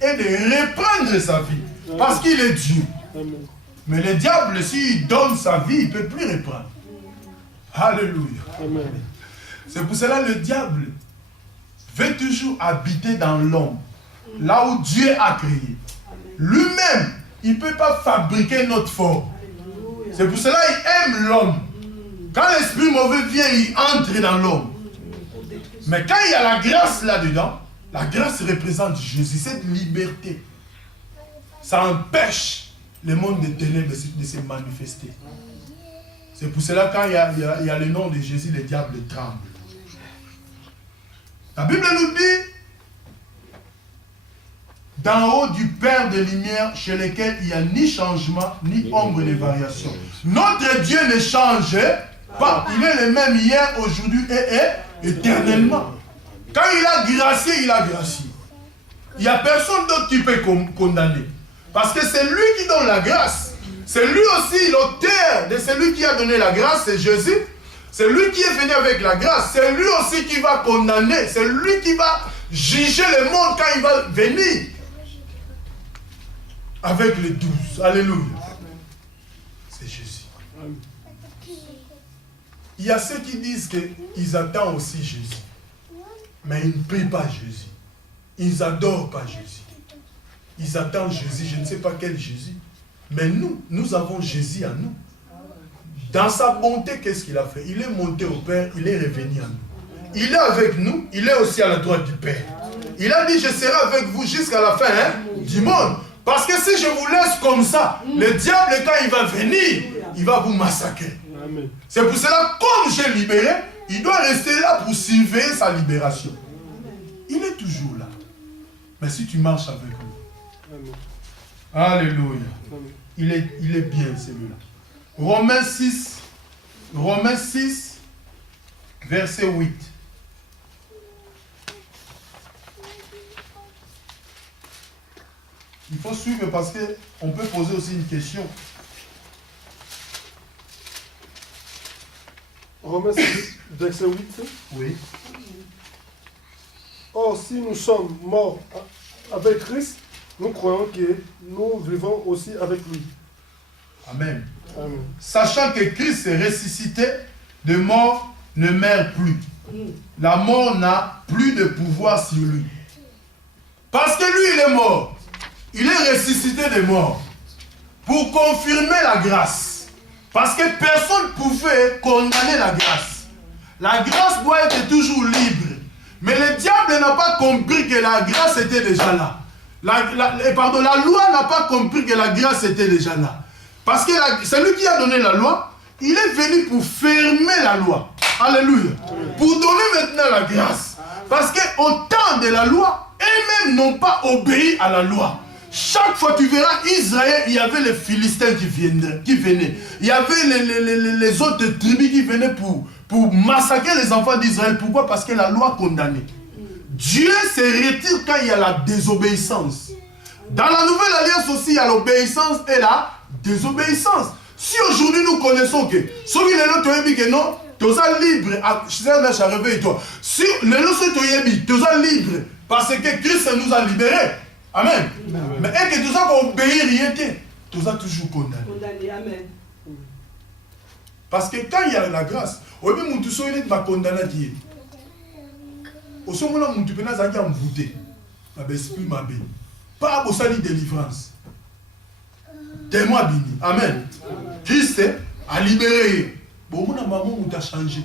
et de reprendre sa vie. Parce qu'il est Dieu. Mais le diable, s'il donne sa vie, il ne peut plus reprendre. Alléluia. C'est pour cela que le diable veut toujours habiter dans l'homme. Là où Dieu a créé. Lui-même, il ne peut pas fabriquer notre forme. C'est pour cela qu'il aime l'homme. Quand l'esprit mauvais vient, il entre dans l'homme. Mais quand il y a la grâce là-dedans, la grâce représente Jésus, cette liberté. Ça empêche le monde des ténèbres de se manifester. C'est pour cela que quand il y a le nom de Jésus, le diable tremble. La Bible nous dit, d'en haut du Père de lumière, chez lequel il n'y a ni changement, ni ombre de variation. Notre Dieu ne change pas. Il est le même hier, aujourd'hui et éternellement. Quand il a gracié, il a gracié. Il n'y a personne d'autre qui peut condamner. Parce que c'est lui qui donne la grâce. C'est lui aussi l'auteur de celui qui a donné la grâce, c'est Jésus. C'est lui qui est venu avec la grâce. C'est lui aussi qui va condamner. C'est lui qui va juger le monde quand il va venir. Avec les 12. Alléluia. C'est Jésus. Il y a ceux qui disent qu'ils attendent aussi Jésus. Mais ils ne prient pas Jésus. Ils n'adorent pas Jésus. Ils attendent Jésus. Je ne sais pas quel Jésus. Mais nous avons Jésus à nous. Dans sa bonté, qu'est-ce qu'il a fait? Il est monté au Père, il est revenu à nous. Il est avec nous, il est aussi à la droite du Père. Il a dit, je serai avec vous jusqu'à la fin du monde. Parce que si je vous laisse comme ça, le diable, quand il va venir, il va vous massacrer. C'est pour cela, comme j'ai libéré, il doit rester là pour surveiller sa libération. Il est toujours là. Mais si tu marches avec lui. Alléluia. Il est bien celui-là. Romains 6, verset 8. Il faut suivre parce qu'on peut poser aussi une question. Romains 6, verset 8. Oui. Or, si nous sommes morts avec Christ, nous croyons que nous vivons aussi avec lui. Amen. Amen. Sachant que Christ est ressuscité, de mort ne meurt plus. La mort n'a plus de pouvoir sur lui. Parce que lui, il est mort. Il est ressuscité des morts. Pour confirmer la grâce. Parce que personne ne pouvait condamner la grâce. La grâce doit être toujours libre. Mais le diable n'a pas compris que la grâce était déjà là. La loi n'a pas compris que la grâce était déjà là. Parce que celui qui a donné la loi, il est venu pour fermer la loi. Alléluia. Pour donner maintenant la grâce. Parce qu'au temps de la loi, eux-mêmes n'ont pas obéi à la loi. Chaque fois tu verras Israël, il y avait les Philistins qui venaient. Il y avait les autres tribus qui venaient pour massacrer les enfants d'Israël. Pourquoi? Parce que la loi condamnait. Dieu se retire quand il y a la désobéissance. Dans la nouvelle alliance aussi, il y a l'obéissance et la désobéissance. Si aujourd'hui nous connaissons que celui que non, tu es libre, si tu es libre, parce que Christ nous a libérés. Amen. Mais est-ce que tout ça qu'on obéit rien, tout ça toujours condamné. Amen. Parce que quand il y a la grâce, au lieu de tout ça, il est condamné. Au second moment, tu peux pas en voûter. Pas pour ça, délivrance. Témoin béni. Amen. Christ a libéré. Bon, mon maman t'a changé.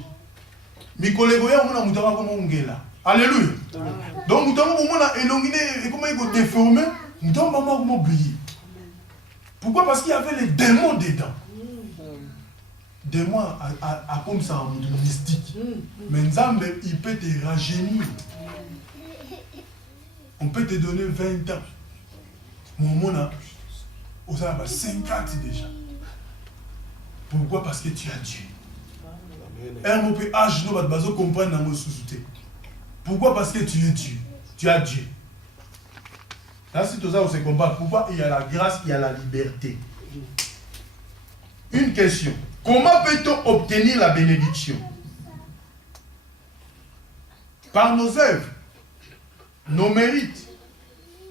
Mes collègues, mon maman comment on est là. Alléluia. Donc, nous avons élonginé et comment il faut déformer. Nous avons maman comment briller. Pourquoi? Parce qu'il y avait les démons dedans. Démons à comme ça en mystique. Mais Nzambe, il peut te rajeunir. On peut te donner 20 ans. Mon a, on a 50 déjà. Pourquoi? Parce que tu as Dieu. Un mot peut âge, nous va comprendre dans nos sous-soutés. Pourquoi? Parce que tu es Dieu. Tu as Dieu. Là, si tout ça, on se combat. Pourquoi? Il y a la grâce, il y a la liberté. Une question. Comment peut-on obtenir la bénédiction? Par nos œuvres, nos mérites,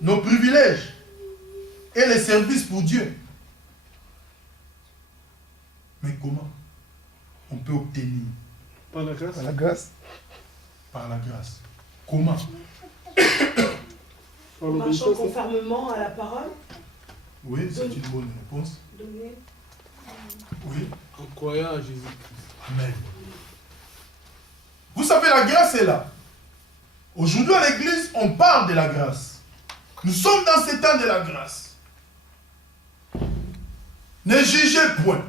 nos privilèges et les services pour Dieu. Mais comment on peut obtenir? Par la grâce. Par la grâce. Par la grâce. Comment? Par En marchant l'obéissance. conformément à la parole. Oui, c'est une bonne réponse. Donner. Oui. En croyant à Jésus-Christ. Amen. Vous savez, la grâce est là. Aujourd'hui à l'église, on parle de la grâce. Nous sommes dans ce temps de la grâce. Ne jugez point.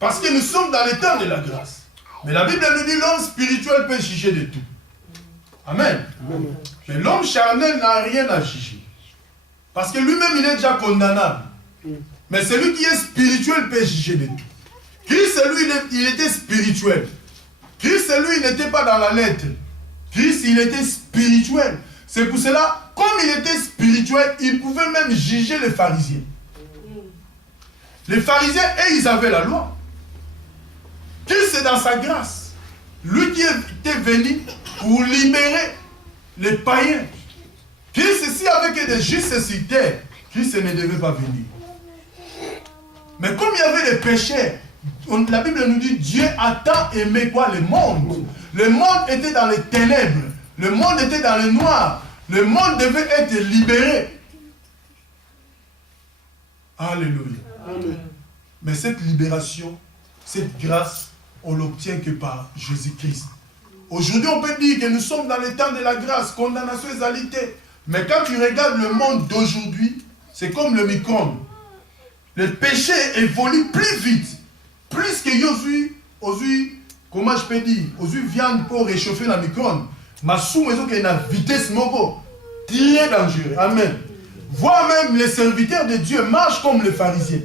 Parce que nous sommes dans le temps de la grâce. Mais la Bible nous dit l'homme spirituel peut juger de tout. Amen. Amen. Mais l'homme charnel n'a rien à juger. Parce que lui-même, il est déjà condamnable. Mais celui qui est spirituel peut juger de tout. Christ, lui, il était spirituel. Christ, lui, il n'était pas dans la lettre. Christ, il était spirituel. C'est pour cela, comme il était spirituel, il pouvait même juger les pharisiens. Les pharisiens, eux, ils avaient la loi. Christ, c'est dans sa grâce. Lui qui était venu pour libérer les païens. Christ, si avec des justes sur terre, Christ ne devait pas venir. Mais comme il y avait des péchés, la Bible nous dit Dieu a tant aimé quoi? Le monde. Le monde était dans les ténèbres. Le monde était dans le noir. Le monde devait être libéré. Alléluia. Amen. Mais cette libération, cette grâce, on l'obtient que par Jésus-Christ. Aujourd'hui, on peut dire que nous sommes dans le temps de la grâce, condamnation et égalité. Mais quand tu regardes le monde d'aujourd'hui, c'est comme le micro-ondes. Le péché évolue plus vite. Plus que aujourd'hui, comment je peux dire, aujourd'hui viande pour réchauffer la micro-ondes. Ma soummaison qui est une vitesse moko, très dangereux. Amen. Voire même les serviteurs de Dieu marchent comme les pharisiens.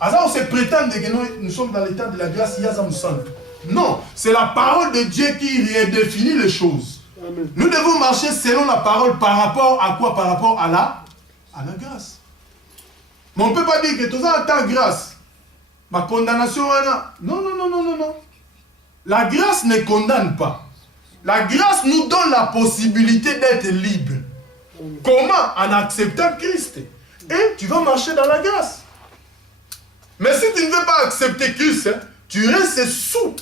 Alors on se prétend que nous sommes dans l'état de la grâce, il y a ça. Non, c'est la parole de Dieu qui redéfinit les choses. Amen. Nous devons marcher selon la parole par rapport à quoi? Par rapport à la grâce. Mais on ne peut pas dire que tout ça est ta grâce. Ma condamnation, non, non, non, non, non, non. La grâce ne condamne pas. La grâce nous donne la possibilité d'être libre. Comment? En acceptant Christ. Et tu vas marcher dans la grâce. Mais si tu ne veux pas accepter Christ, tu restes sous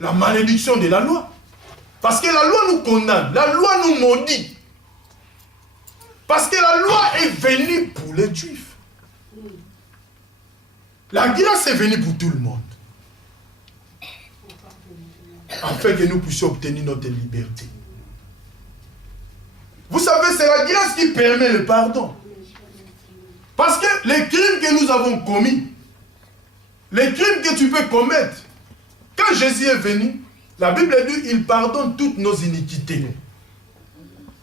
la malédiction de la loi. Parce que la loi nous condamne, la loi nous maudit. Parce que la loi est venue pour les Juifs. La grâce est venue pour tout le monde. Afin que nous puissions obtenir notre liberté. Vous savez, c'est la grâce qui permet le pardon. Parce que les crimes que nous avons commis, les crimes que tu peux commettre, quand Jésus est venu, la Bible dit il pardonne toutes nos iniquités.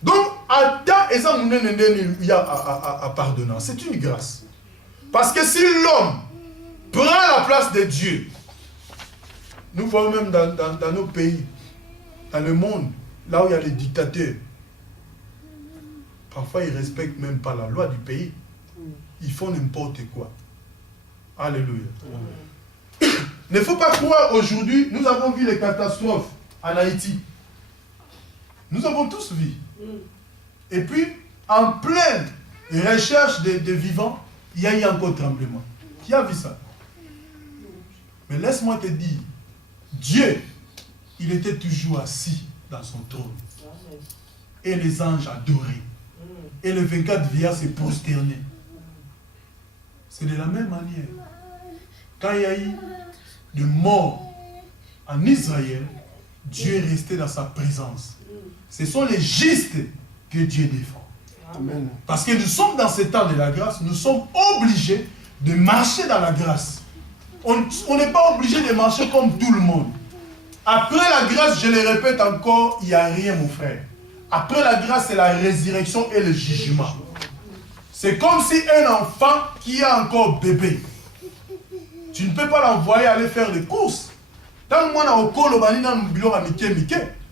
Donc, à pardonner, c'est une grâce. Parce que si l'homme prend la place de Dieu, nous voyons même dans nos pays, dans le monde, là où il y a les dictateurs, parfois ils ne respectent même pas la loi du pays. Ils font n'importe quoi. Alléluia. Il ne faut pas croire aujourd'hui, nous avons vu les catastrophes en Haïti. Nous avons tous vu. Et puis, en pleine recherche de vivants, il y a eu encore tremblement. Qui a vu ça? Mais laisse-moi te dire, Dieu, il était toujours assis dans son trône. Et les anges adoraient. Et les 24 vieillards se prosternaient. C'est de la même manière. Quand il y a eu de morts en Israël, Dieu est resté dans sa présence. Ce sont les justes que Dieu défend. Amen. Parce que nous sommes dans ce temps de la grâce, nous sommes obligés de marcher dans la grâce. On n'est pas obligé de marcher comme tout le monde. Après la grâce, je le répète encore, il n'y a rien, mon frère. Après la grâce, c'est la résurrection et le jugement. C'est comme si un enfant qui est encore bébé, tu ne peux pas l'envoyer aller faire des courses.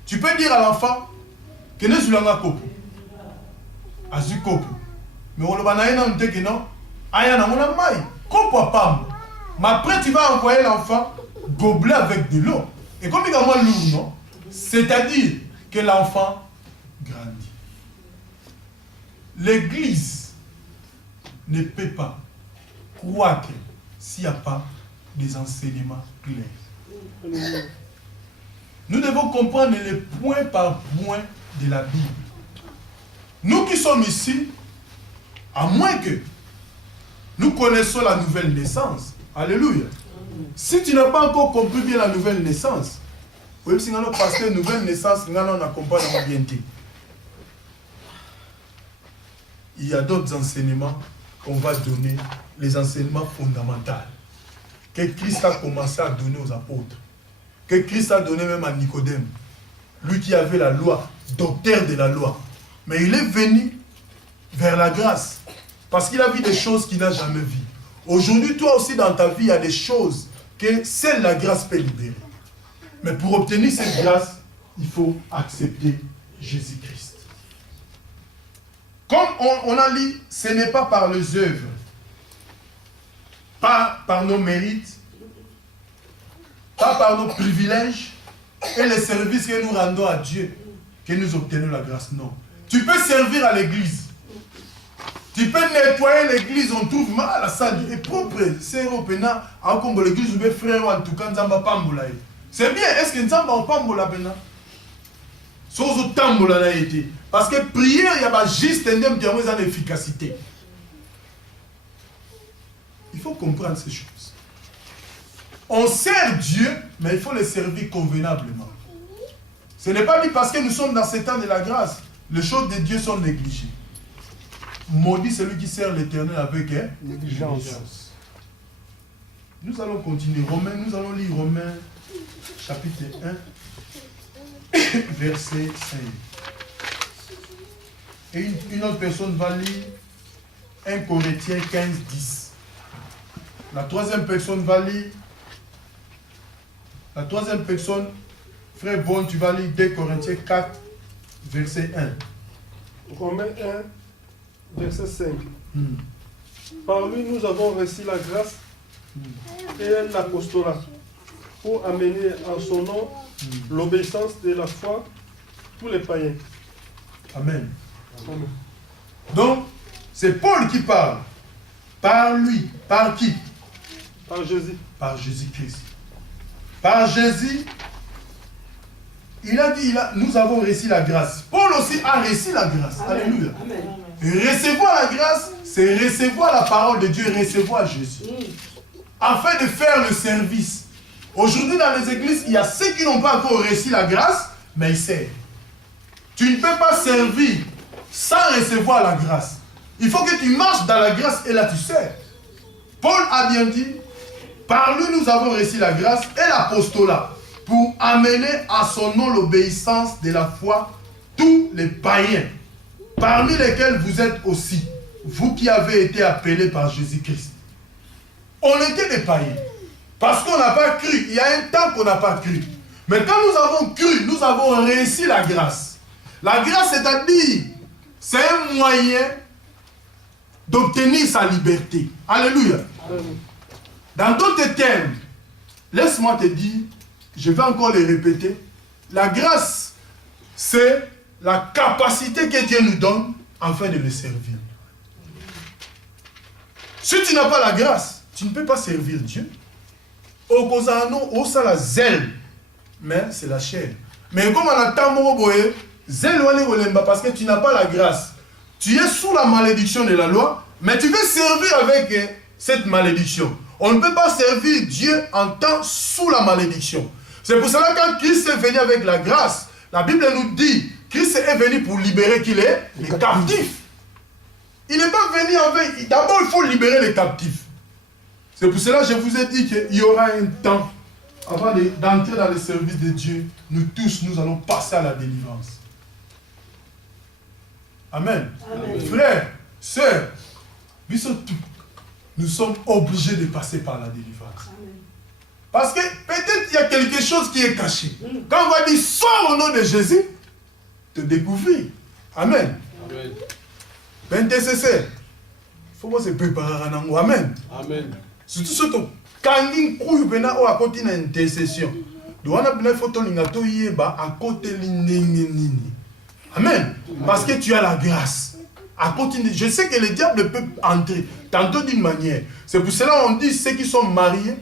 Tu peux dire à l'enfant que ne suis pas copo. Azu copo. Mais on va dire que non. Ayana mon amai. Copo pam. Mais après tu vas envoyer l'enfant gobeler avec de l'eau. Et comme il a moins lourd, non? C'est-à-dire que l'enfant grandit. l'Église ne peut pas croître s'il n'y a pas des enseignements clairs. Nous devons comprendre les point par point de la Bible. Nous qui sommes ici, à moins que nous connaissons la nouvelle naissance, alléluia. Si tu n'as pas encore compris bien la nouvelle naissance, oui, si nous avons passé une nouvelle naissance, nous avons accompagné bien. Il y a d'autres enseignements qu'on va donner, les enseignements fondamentaux, que Christ a commencé à donner aux apôtres, que Christ a donné même à Nicodème, lui qui avait la loi, docteur de la loi. Mais il est venu vers la grâce, parce qu'il a vu des choses qu'il n'a jamais vues. Aujourd'hui, toi aussi dans ta vie, il y a des choses que seule la grâce peut libérer. Mais pour obtenir cette grâce, il faut accepter Jésus-Christ. Comme on a dit, ce n'est pas par les œuvres, pas par nos mérites, pas par nos privilèges et les services que nous rendons à Dieu que nous obtenons la grâce. Non. Tu peux servir à l'église. Tu peux nettoyer l'église, on trouve mal la salle est propre. C'est européen, comme l'église, vous frère en tout cas, c'est bien. Est-ce que nous avons pas pena? Parce que prière, il y a juste une efficacité. Il faut comprendre ces choses. On sert Dieu, mais il faut le servir convenablement. Ce n'est pas dit parce que nous sommes dans ce temps de la grâce, les choses de Dieu sont négligées. Maudit celui qui sert l'Éternel avec négligence. Nous allons continuer. Nous allons lire Romains chapitre 1, verset 5. Et une autre personne va lire 1 Corinthiens 15, 10. La troisième personne va lire. La troisième personne, frère Bon, tu vas lire 2 Corinthiens 4, verset 1. Romains 1, verset 5. Par lui, nous avons reçu la grâce et l'apostolat pour amener en son nom l'obéissance de la foi tous les païens. Amen. Amen. Donc, c'est Paul qui parle. Par lui. Par qui? Par Jésus. Par Jésus-Christ. Par Jésus, il a dit, nous avons reçu la grâce. Paul aussi a reçu la grâce. Amen. Alléluia. Amen. Recevoir la grâce, c'est recevoir la parole de Dieu, recevoir Jésus. Afin de faire le service. Aujourd'hui, dans les églises, il y a ceux qui n'ont pas encore reçu la grâce, mais ils servent. Tu ne peux pas servir sans recevoir la grâce. Il faut que tu marches dans la grâce et là tu sers. Paul a bien dit, par lui nous avons reçu la grâce et l'apostolat pour amener à son nom l'obéissance de la foi tous les païens, parmi lesquels vous êtes aussi, vous qui avez été appelés par Jésus-Christ. On était des païens, parce qu'on n'a pas cru. Il y a un temps qu'on n'a pas cru. Mais quand nous avons cru, nous avons reçu la grâce. La grâce, c'est-à-dire, c'est un moyen d'obtenir sa liberté. Alléluia. Dans d'autres termes, laisse-moi te dire, je vais encore le répéter, la grâce, c'est la capacité que Dieu nous donne afin de le servir. Si tu n'as pas la grâce, tu ne peux pas servir Dieu. Au Kozano, ça la zèle, mais c'est la chair. Mais comme on attend zèle parce que tu n'as pas la grâce. Tu es sous la malédiction de la loi, mais tu veux servir avec cette malédiction. On ne peut pas servir Dieu en temps sous la malédiction. C'est pour cela que quand Christ est venu avec la grâce, la Bible nous dit, Christ est venu pour libérer qui est les captifs. Il n'est pas venu avec... D'abord, il faut libérer les captifs. C'est pour cela que je vous ai dit qu'il y aura un temps, avant d'entrer dans le service de Dieu, nous tous, nous allons passer à la délivrance. Amen. Amen. Frères, sœurs, nous sommes obligés de passer par la délivrance. Amen. Parce que peut-être il y a quelque chose qui est caché. Quand on va dire, sors au nom de Jésus, te découvrir. Amen. Amen. Intercesseur. Il faut se préparer à nous. Amen. Amen. Surtout ce que quand on a à côté d'une intercession, on a besoin de photo à côté de Amen. Parce que tu as la grâce. à continuer. Je sais que le diable peut entrer, tantôt d'une manière. C'est pour cela qu'on dit, ceux qui sont mariés,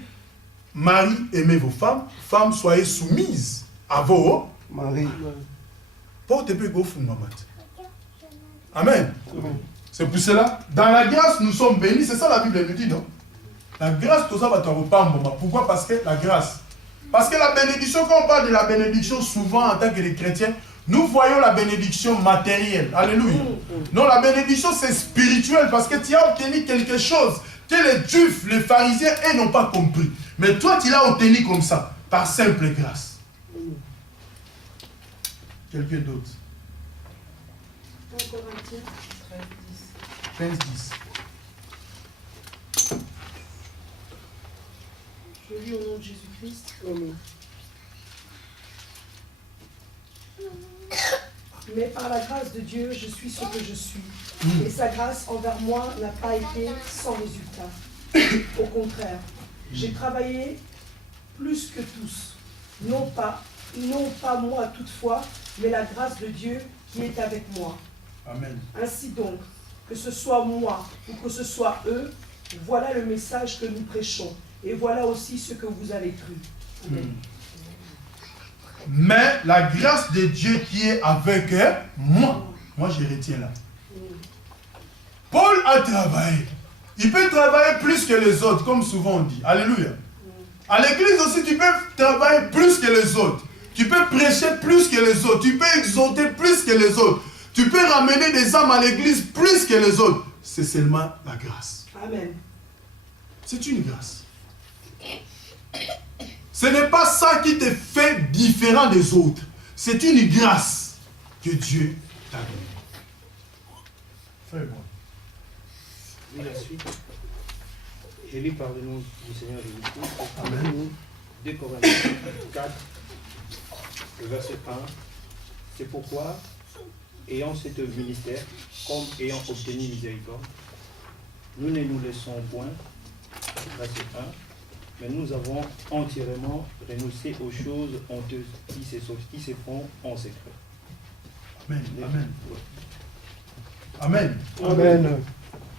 mari, aimez vos femmes, femmes, soyez soumises à vos Marie. porte peu go fou, maman. Amen. C'est pour cela, dans la grâce, nous sommes bénis. C'est ça la Bible nous dit, non? La grâce, tout ça va te reprendre. Pourquoi? Parce que la grâce. Parce que la bénédiction, quand on parle de la bénédiction, souvent en tant que les chrétiens, nous voyons la bénédiction matérielle. Alléluia. Non, la bénédiction, c'est spirituel parce que tu as obtenu quelque chose que les Juifs, les pharisiens, eux n'ont pas compris. Mais toi, tu l'as obtenu comme ça, par simple grâce. Quelqu'un d'autre? 15, 10. Je lis au nom de Jésus-Christ. Mais par la grâce de Dieu, je suis ce que je suis. Et sa grâce envers moi n'a pas été sans résultat. Au contraire, j'ai travaillé plus que tous. Non pas moi toutefois, mais la grâce de Dieu qui est avec moi. Amen. Ainsi donc, que ce soit moi ou que ce soit eux, voilà le message que nous prêchons. Et voilà aussi ce que vous avez cru. Amen. Mais la grâce de Dieu qui est avec moi, je retiens là. Paul a travaillé. Il peut travailler plus que les autres, comme souvent on dit. Alléluia. À l'église aussi, tu peux travailler plus que les autres. Tu peux prêcher plus que les autres. Tu peux exhorter plus que les autres. Tu peux ramener des âmes à l'église plus que les autres. C'est seulement la grâce. Amen. C'est une grâce. Ce n'est pas ça qui te fait différent des autres. C'est une grâce que Dieu t'a donnée. Frère, Oui, la suite. Je lis par le nom du Seigneur Jésus-Christ. Amen. 2 Corinthiens 4, verset 1. C'est pourquoi, ayant cette ministère, comme ayant obtenu miséricorde, nous ne nous laissons point, verset 1, mais nous avons entièrement renoncé aux choses honteuses qui se font en secret. Amen. Amen. Amen. Amen.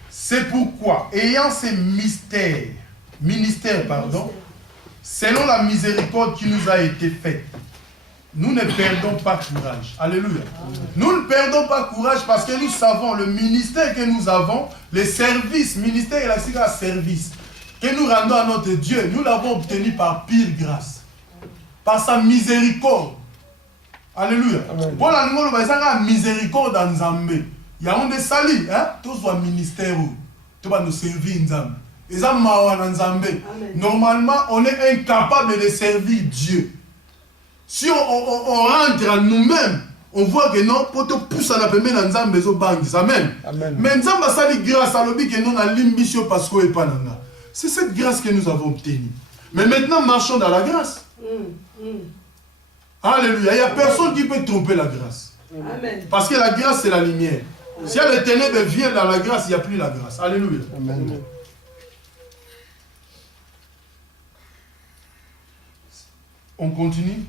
C'est pourquoi, ayant ces ministères, selon la miséricorde qui nous a été faite, nous ne perdons pas courage. Alléluia. Nous ne perdons pas courage parce que nous savons le ministère que nous avons, le service, ministère et la service que nous rendons à notre Dieu, nous l'avons obtenu par pire grâce, par sa miséricorde. Alléluia. Pour la miséricorde en Zambé. Il y a un des salis, tous les ministères, tous nous servir Nzambé. Normalement, on est incapable de servir Dieu. Si on rentre en nous-mêmes, on voit que non, pour te pousser à la première Nzambé, Amen. Mais Nzambé a sali grâce à l'objet que nous avons l'ambition parce qu'on n'est pas là. C'est cette grâce que nous avons obtenue. Mais maintenant, marchons dans la grâce. Alléluia. Il n'y a personne qui peut tromper la grâce. Amen. Parce que la grâce, c'est la lumière. Si les ténèbres viennent dans la grâce, il n'y a plus la grâce. Alléluia. Amen. On continue.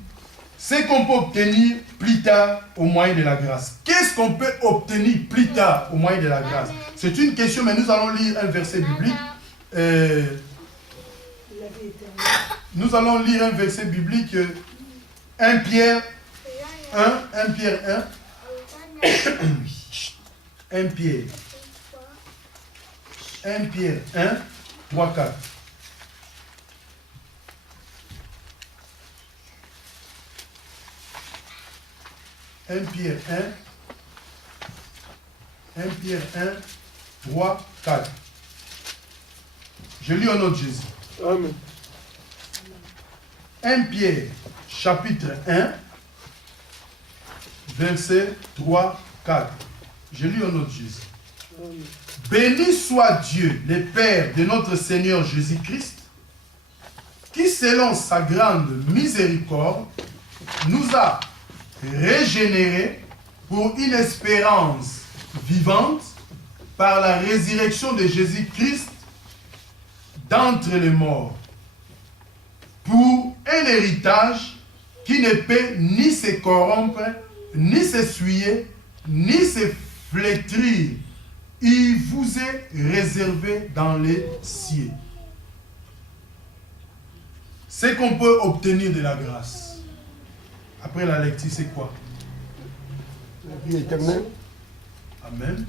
Ce qu'on peut obtenir plus tard au moyen de la grâce. Qu'est-ce qu'on peut obtenir plus tard au moyen de la grâce? C'est une question, mais nous allons lire un verset biblique. Nous allons lire un verset biblique. 1 Pierre 1. 1 Pierre 1. 1 Pierre. 1 Pierre 1, 3, 4. Un Pierre 1, 1 Pierre 1, 3, 4. Je lis au nom de Jésus. Amen. 1 Pierre, chapitre 1, verset 3, 4. Je lis au nom de Jésus. Amen. Béni soit Dieu, le Père de notre Seigneur Jésus-Christ, qui selon sa grande miséricorde nous a régénérés pour une espérance vivante par la résurrection de Jésus-Christ d'entre les morts, pour un héritage qui ne peut ni se corrompre, ni se souiller, ni se flétrir, il vous est réservé dans les cieux. Ce qu'on peut obtenir de la grâce. Après la lecture, c'est quoi? La vie éternelle. Amen.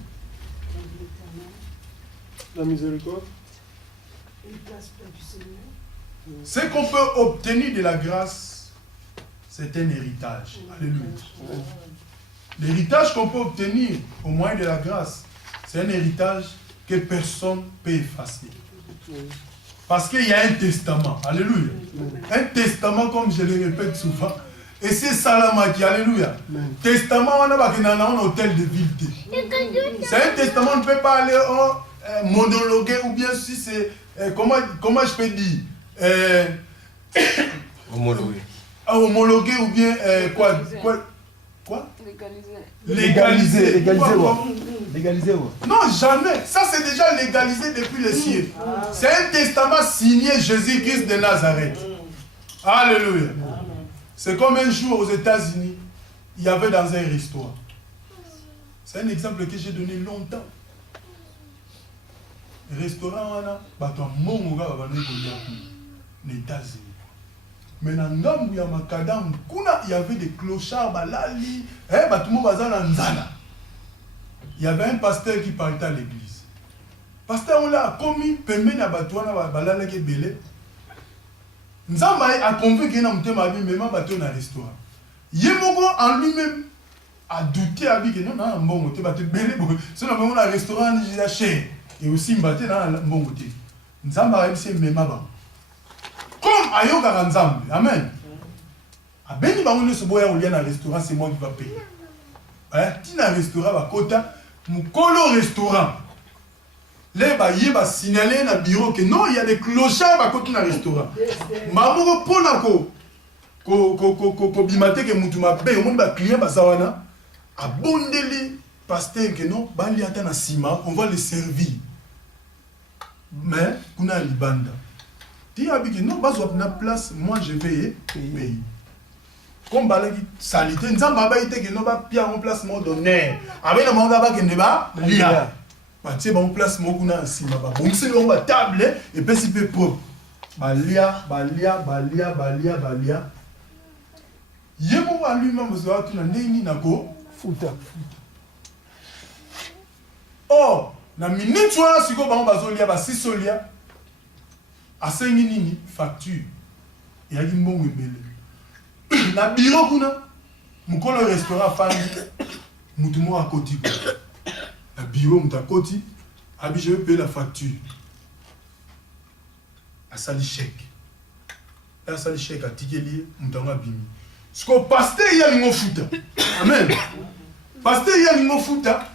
La miséricorde. Ce qu'on peut obtenir de la grâce, c'est un héritage. Alléluia. L'héritage qu'on peut obtenir au moyen de la grâce, c'est un héritage que personne ne peut effacer. Parce qu'il y a un testament. Alléluia. Un testament, comme je le répète souvent, et c'est Salama qui, alléluia. Testament, on a un hôtel de ville. C'est un testament, on ne peut pas aller monologuer, ou bien si c'est, comment je peux dire, homologuer, ou bien quoi? Légaliser. Légaliser. Non, jamais. Ça, c'est déjà légalisé depuis les cieux. C'est un testament signé Jésus-Christ de Nazareth. Alléluia. C'est comme un jour aux États-Unis, il y avait dans un restaurant. C'est un exemple que j'ai donné longtemps. Le restaurant, les États-Unis. Mais dans il y avait des clochards, il y avait un pasteur qui parlait à l'église. Pasteur, on l'a commis, permet à Batouana, Balala qui est belé. Nzamba a convaincu qu'il y a un thème à lui, même bateau dans le restaurant. Yemoko en lui-même a douté à lui que non, non, bon côté, bateau belé, sinon on a un restaurant, il a cher. Et aussi, il bateau dans le bon côté. Nzamba a dit même avant. Comme Ayoka Nzamba, amen. A béni bango se boya au lien dans le restaurant, c'est moi qui va payer. Qui dans le restaurant, va kota, mon colo restaurant. Là, il va signaler dans le bureau que non, il y a des clochards à côté dans le restaurant. Maman, pour la bimate que mutu mabe, on va client basawana, abondeli pasteur que non, bali atana sima, on va le servir. Mais kuna libanda. Tu as dit que non, bazo na place, moi je vais payer. Comme balaki salité, nzamba ba ite que non ba pia en place mon d'honneur. Avec le manga ba que ne ba lia. Tu bon place mon kuna sima ba. Bon c'est on va table et puis si peu propre. Balia. Yemo wa lui-même besoin tout na ndeni nako futa. Oh, na minute wana siko ba bazolia ba sisolia. Asengi nini facture. Et yaki mbongo ebele. Na bureau kuna mukolo restaurant fani mutumo à côté. Na bureau muta côté, abi je vais payer la facture. A sali chèque. A sali chèque à tikeli mutanga bimi. Ce que pasteur y a lingo futa. Amen. Pasteur y a lingo futa.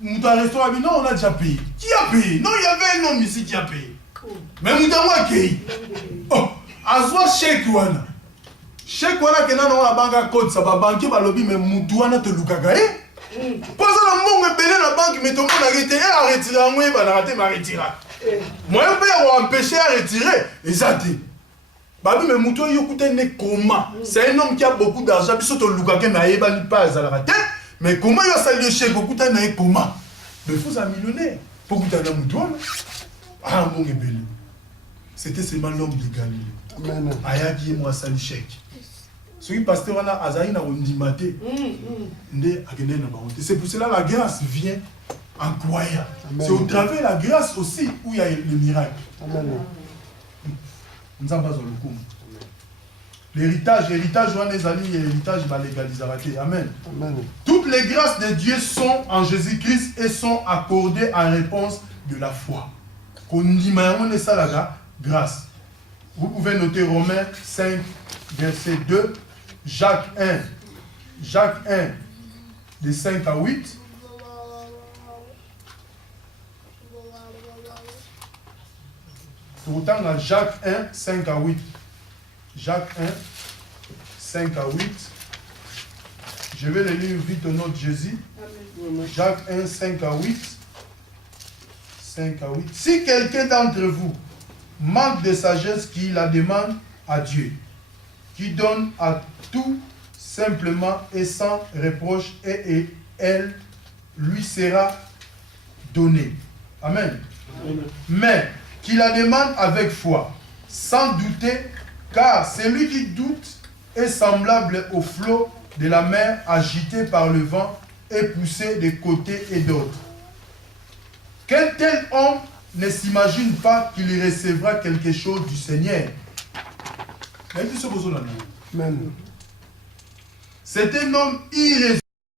Muta restaurant abi non, on a déjà payé. Qui a payé? Non, il y avait un homme ici qui a payé. Mais mutango a payé. Oh, azwa chèque wana. Chèque wana kena na banque code ça va banquier ba lobby mais mutu wana te lukaka Posa na mongo belé na banque mais tout le monde a retiré à retirer moi ba na raté ma retirer. Moi on peut empêcher à retirer exact. Babi mais mutu yo coûte ne comment? C'est un homme qui a beaucoup d'argent biso to lukaka mais ayeba ni pas za la raté mais comment yo ça le chèque coûte na comment? Mais faut un millionnaire pour coûter na mutu wana. Ah mongo belé. C'était seulement l'homme de Galilée. Amen. Ayaki moi ça le chèque. Celui pasteur a azaï na ondimate nde akende na barote. C'est pour cela la grâce vient en croyant. C'est au travers de la grâce aussi où il y a le miracle. Amen. Nous avons besoin de l'héritage on est allé l'héritage va légaliser. Amen. Amen. Toutes les grâces de Dieu sont en Jésus-Christ et sont accordées en réponse de la foi. Qu'on dit on est ça la grâce. Vous pouvez noter Romains 5 verset 2. Jacques 1, de 5 à 8. Pourtant, dans Jacques 1, 5 à 8. Jacques 1, 5 à 8. Je vais le lire vite au nom de Jésus. Jacques 1, 5 à 8. 5 à 8. Si quelqu'un d'entre vous manque de sagesse, qu'il la demande à Dieu, qui donne à tout simplement et sans reproche, et elle lui sera donnée. Amen. Mais qu'il la demande avec foi, sans douter, car celui qui doute est semblable au flot de la mer agité par le vent et poussé de côté et d'autre. Qu'un tel homme ne s'imagine pas qu'il recevra quelque chose du Seigneur. Amen. C'est un homme irraisonnable.